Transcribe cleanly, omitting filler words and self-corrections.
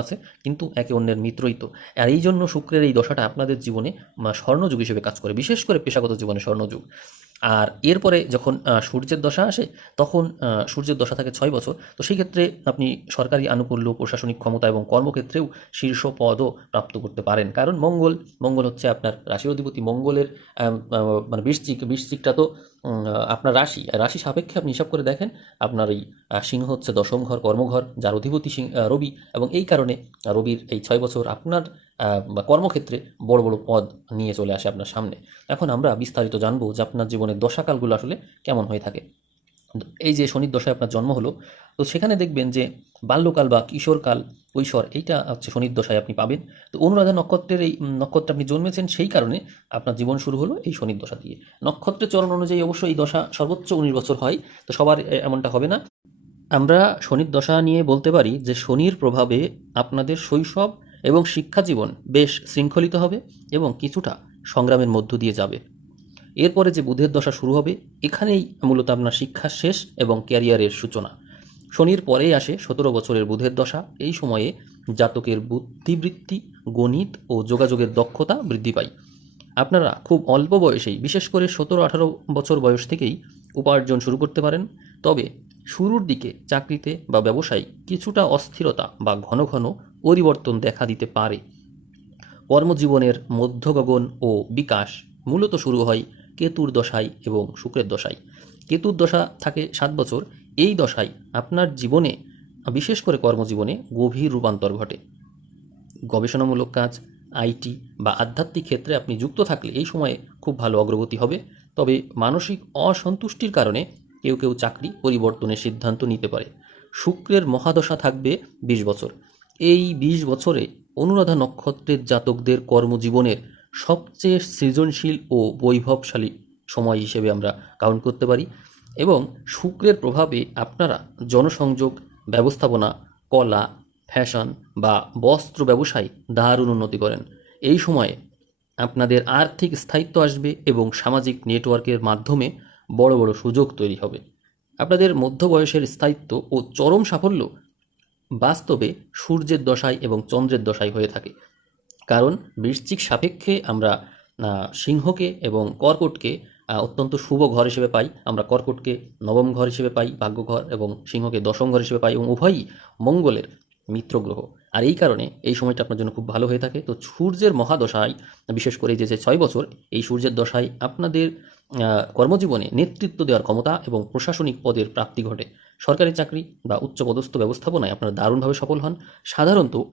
আছে, কিন্তু একে অন্যের মিত্রই তো। আর এই জন্য শুক্রের এই দশাটা আপনাদের জীবনে স্বর্ণযুগ হিসেবে কাজ করে, বিশেষ করে পেশাগত জীবনে স্বর্ণযুগ। আর এরপরে যখন সূর্যের দশা আসে, তখন সূর্যের দশা থাকে ৬ বছর। তো সেই ক্ষেত্রে আপনি সরকারি আনুকূল্য, প্রশাসনিক ক্ষমতা এবং কর্মক্ষেত্রেও শীর্ষ পদও প্রাপ্ত করতে পারেন। কারণ মঙ্গল হচ্ছে আপনার রাশির অধিপতি। মঙ্গলের মানে বৃশ্চিকটা তো আপনার রাশি, রাশি সাপেক্ষে আপনি হিসাব করে দেখেন, আপনার এই সিংহ হচ্ছে দশম ঘর, কর্মঘর, যার অধিপতি রবি। এবং এই কারণে রবির এই ৬ বছর আপনার কর্মক্ষেত্রে বড় বড় পদ নিয়ে চলে আসে আপনার সামনে। এখন আমরা বিস্তারিত জানবো যে আপনার জীবনের দশাকালগুলো আসলে কেমন হয়ে থাকে। এই যে শনির দশায় আপনার জন্ম হলো, তো সেখানে দেখবেন যে বাল্যকাল বা কিশোরকাল, কৈশোর, এইটা হচ্ছে শনির দশায় আপনি পাবেন। তো অনুরাধা নক্ষত্রের এই নক্ষত্রে আপনি জন্মেছেন, সেই কারণে আপনার জীবন শুরু হলো এই শনির দশা দিয়ে। নক্ষত্রের চরণ অনুযায়ী অবশ্যই এই দশা সর্বোচ্চ ১৯ বছর হয়, তো সবার এমনটা হবে না। আমরা শনির দশা নিয়ে বলতে পারি যে শনির প্রভাবে আপনাদের শৈশব এবং শিক্ষা জীবন বেশ শৃঙ্খলিত হবে এবং কিছুটা সংগ্রামের মধ্য দিয়ে যাবে। এরপরে যে বুধের দশা শুরু হবে, এখানেই মূলত আপনার শিক্ষা শেষ এবং ক্যারিয়ারের সূচনা। শনির পরেই আসে ১৭ বছরের বুধের দশা। এই সময়ে জাতকের বুদ্ধিবৃত্তি, গণিত ও যোগাযোগের দক্ষতা বৃদ্ধি পায়। আপনারা খুব অল্প বয়সেই, বিশেষ করে ১৭-১৮ বছর বয়স থেকেই উপার্জন শুরু করতে পারেন। তবে শুরুর দিকে চাকরিতে বা ব্যবসায় কিছুটা অস্থিরতা বা ঘন ঘন পরিবর্তন দেখা দিতে পারে। কর্মজীবনের মধ্যগগন ও বিকাশ মূলত শুরু হয় কেতুর দশায় এবং শুক্রের দশায়। কেতুর দশা থাকে ৭ বছর। এই দশায় আপনার জীবনে, বিশেষ করে কর্মজীবনে, গভীর রূপান্তর ঘটে। গবেষণামূলক কাজ, আইটি বা আধ্যাত্মিক ক্ষেত্রে আপনি যুক্ত থাকলে এই সময়ে খুব ভালো অগ্রগতি হবে। তবে মানসিক অসন্তুষ্টির কারণে কেউ কেউ চাকরি পরিবর্তনের সিদ্ধান্ত নিতে পারে। শুক্রের মহাদশা থাকবে ২০ বছর। এই ২০ বছরে অনুরাধা নক্ষত্রের জাতকদের কর্মজীবনের সবচেয়ে সৃজনশীল ও বৈভবশালী সময় হিসেবে আমরা কাউন্ট করতে পারি। এবং শুক্রের প্রভাবে আপনারা জনসংযোগ, ব্যবস্থাপনা, কলা, ফ্যাশন বা বস্ত্র ব্যবসায় দারুণ উন্নতি করেন। এই সময়ে আপনাদের আর্থিক স্থায়িত্ব আসবে এবং সামাজিক নেটওয়ার্কের মাধ্যমে বড় বড় সুযোগ তৈরি হবে। আপনাদের মধ্য বয়সের স্থায়িত্ব ও চরম সাফল্য বাস্তবে সূর্যের দশায় এবং চন্দ্রের দশায় হয়ে থাকে। কারণ বৃশ্চিক সাপেক্ষে আমরা সিংহকে এবং কর্কটকে অত্যন্ত শুভ ঘর হিসেবে পাই। আমরা কর্কটকে নবম ঘর হিসেবে পাই, ভাগ্যঘর, এবং সিংহকে দশম ঘর হিসেবে পাই, এবং উভয়ই মঙ্গলের মিত্র গ্রহ। আর এই কারণে এই সময়টা আপনার জন্য খুব ভালো হয়ে থাকে। তো সূর্যের মহাদশায়, বিশেষ করে যে ৬ বছর, এই সূর্যের দশায় আপনাদের কর্মজীবনে নেতৃত্ব দেওয়ার ক্ষমতা এবং প্রশাসনিক পদের প্রাপ্তি ঘটে। সরকারি চাকরি বা উচ্চপদস্থ ব্যবস্থাপনায় আপনারা দারুণভাবে সফল হন। সাধারণত